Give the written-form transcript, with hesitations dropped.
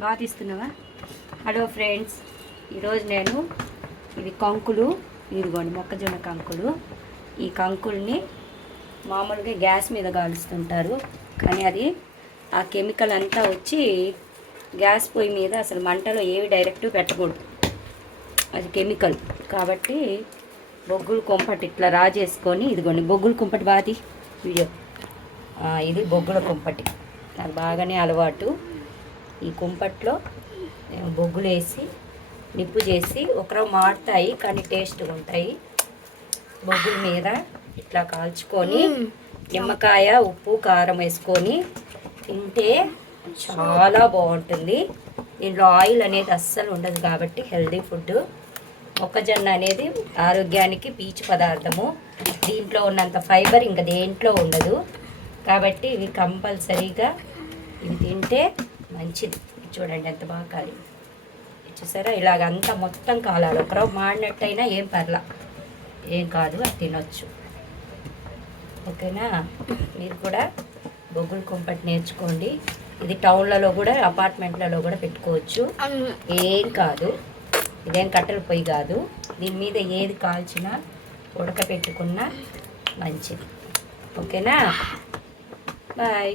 బాగా తీస్తున్నావా? Hello friends, ఈరోజు నేను ఇవి కంకులు, ఇదిగోండి మొక్కజొన్న కంకులు. ఈ కంకుల్ని మామూలుగా గ్యాస్ మీద కాలుస్తుంటారు, కానీ అది ఆ కెమికల్ అంతా వచ్చి గ్యాస్ పొయ్యి మీద అసలు మంటలో ఏవి డైరెక్ట్ పెట్టకూడదు, అది కెమికల్. కాబట్టి బొగ్గులు కుంపటి ఇట్లా రాజేసుకొని, ఇదిగోండి బొగ్గుల కుంపటి బాది వీడియో, ఇది బొగ్గుల కుంపటి నాకు బాగానే అలవాటు. ఈ కుంపట్లో బొగ్గులు వేసి నిప్పు చేసి ఒకరవ మాడతాయి, కానీ టేస్ట్గా ఉంటాయి. బొగ్గుల మీద ఇట్లా కాల్చుకొని నిమ్మకాయ, ఉప్పు, కారం వేసుకొని తింటే చాలా బాగుంటుంది. దీంట్లో ఆయిల్ అనేది అస్సలు ఉండదు కాబట్టి హెల్దీ ఫుడ్. మొక్కజొన్న అనేది ఆరోగ్యానికి పీచు పదార్థము. దీంట్లో ఉన్నంత ఫైబర్ ఇంకా దేంట్లో ఉండదు. కాబట్టి ఇవి కంపల్సరీగా ఇవి తింటే మంచిది. చూడండి ఎంత బాగా కాలి, చూసారా? ఇలాగంతా మొత్తం కాలాలి. ఒకరోజు మాడినట్టయినా ఏం పర్లా, ఏం కాదు, అది తినొచ్చు. ఓకేనా? మీరు కూడా బొగ్గుల కుంపటి నేర్చుకోండి. ఇది టౌన్లలో కూడా, అపార్ట్మెంట్లలో కూడా పెట్టుకోవచ్చు, ఏం కాదు. ఇదేం కట్టెల పొయ్యి కాదు. దీని మీద ఏది కాల్చినా ఉడకపెట్టుకున్నా మంచిది. ఓకేనా? బాయ్.